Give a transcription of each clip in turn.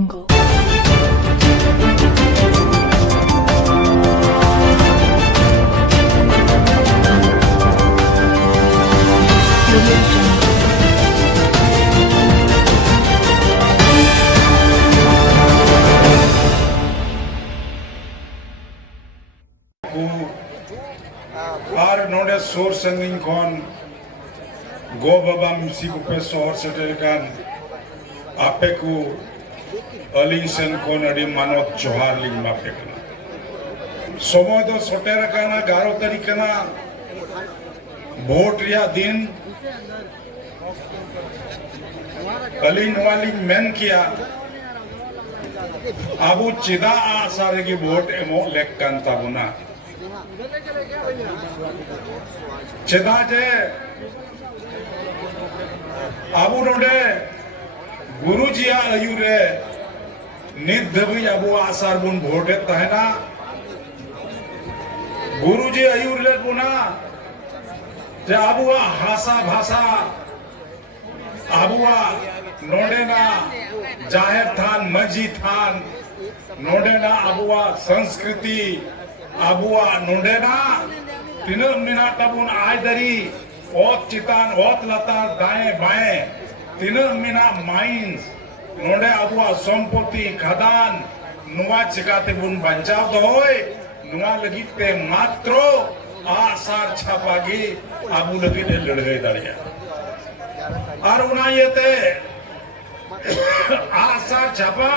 और नोडे सोर संगिंग कौन गो बाबा मिसी कुपे सोर सेटेल कान आपे को अलिंसन कौन अड़ी मानो जोहार लिंग मापे कना समय तो सोटेर काना 11 तारीख कना वोट रिया दिन अलिंग वाली मेन किया आबू चिदा आसारे की वोट एमो लेक कान ताबुना चिदा जे आबू नोडे गुरुजी आयुरे नित धबी आबू आसार बुन वोटे तहना गुरुजी आयुर ले बुना जे आबू हासा भाषा आबुआ नोडे ना जाहिर थान मजी थान नोडे ना आबुआ संस्कृति आबुआ नोडे ना तीनों मिनट अबुन आयदरी ओत चितान ओत लता दाएं बाएं तीनों मिनट माइंस नोडे आबुआ संपत्ति खदान नुआ चिकाते बुन बंचाव दोय नुआ लगी ते मात्रो आसार छापागी आबू लगी ने लड़गई दड़िया और उना ये ते आसार छापा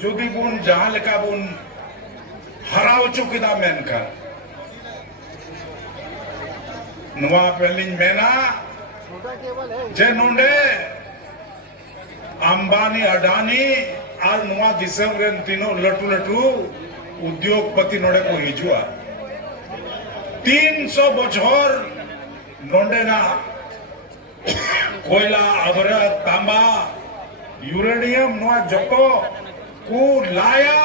जो भी बुन जहां लेका बुन हराव चुकिदा मेन का नुआ पेलिंग मेना जे नोंडे अंबानी अडानी और नुआ दिसम रेन तीनों लटू लटू उद्योगपति नोडे को हिजुआ 300 बछर नोंडे ना कोयला अवरत तांबा यूरेनियम नुआ जतो को लाया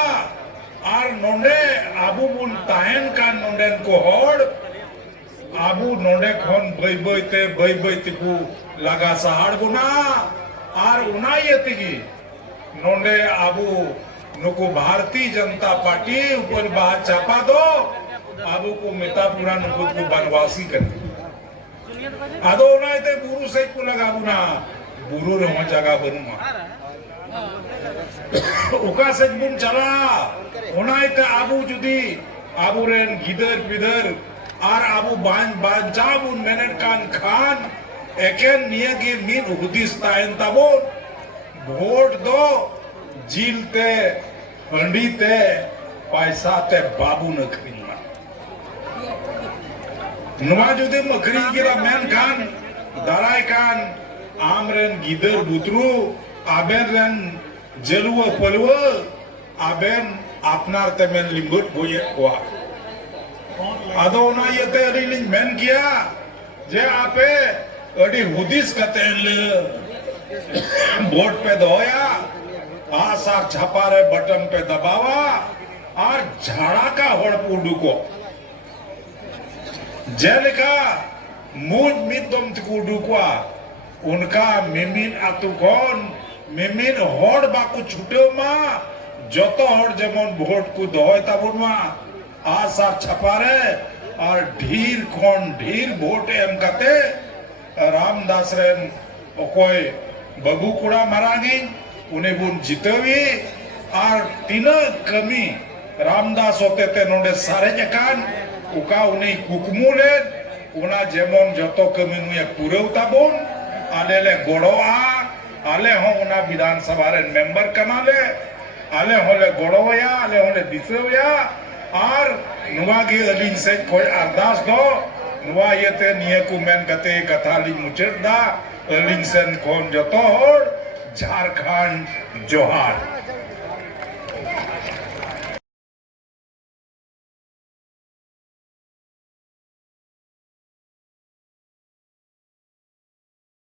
और नोंडे आबू बुन ताहेन का नोंडेन को होड़ आबू नोंडे खोन बई बई को लगा सहाड़ गुना और उना ये तिगी नोंडे आबू नुको भारतीय जनता पार्टी ऊपर बात चापा दो आबू को मितापुरा नुको को बनवासी कर आदो ना इते बुरु से को लगा बुना बुरु रमा जगह बनुमा उका से बुन चला उना इते आबू जुदी आबू रेन गिदर पिदर और आबू बांध जाबुन मेनन कान खान एकेन निया के मीन हुदिस तायन ताबो वोट दो जीलते हंडीते पैसा ते बाबू न खरीदना नुआ जुदी मखरी गिरा मेन खान दाराय खान आमरेन गिदर बुतरू आबेन रेन जलुआ पलुआ आबेन अपनार ते मेन लिंगुट बोये कोआ आदो ना ये ते अलिंग मेन किया जे आपे अड़ी हुदिस कतेल वोट पे दोया आसार छापारे बटन पे दबावा और झाड़ा का होड़पुडू को जेल का मूड मितम तकुडू को उनका मिमिन अतुकोन मिमिन होड़ बाकु छुटे मा जतो होड़ जेमन वोट को दोय ताबुन मा आसार छपारे और ढीर खोन ढीर वोट एम कते रामदास रेन ओकोय बबू कुड़ा मरागी उन्हें बुन जितवी और तीनों कमी रामदास होते थे नोडे सारे जकान उका उन्हें कुकमुले उना जेमन जतो कमी नुए पूरे उताबुन आले ले गोड़ोआ आले हो उना विधानसभा रे मेंबर कनाले आले होले गोड़ोया आले होले दिसोया और नुआ की अलिंग से कोई अरदास दो नुआ ये ते निये को मेन कते कथा लिंग मुचेदा अलिंग सेन कौन जतो झारखंड जोहार।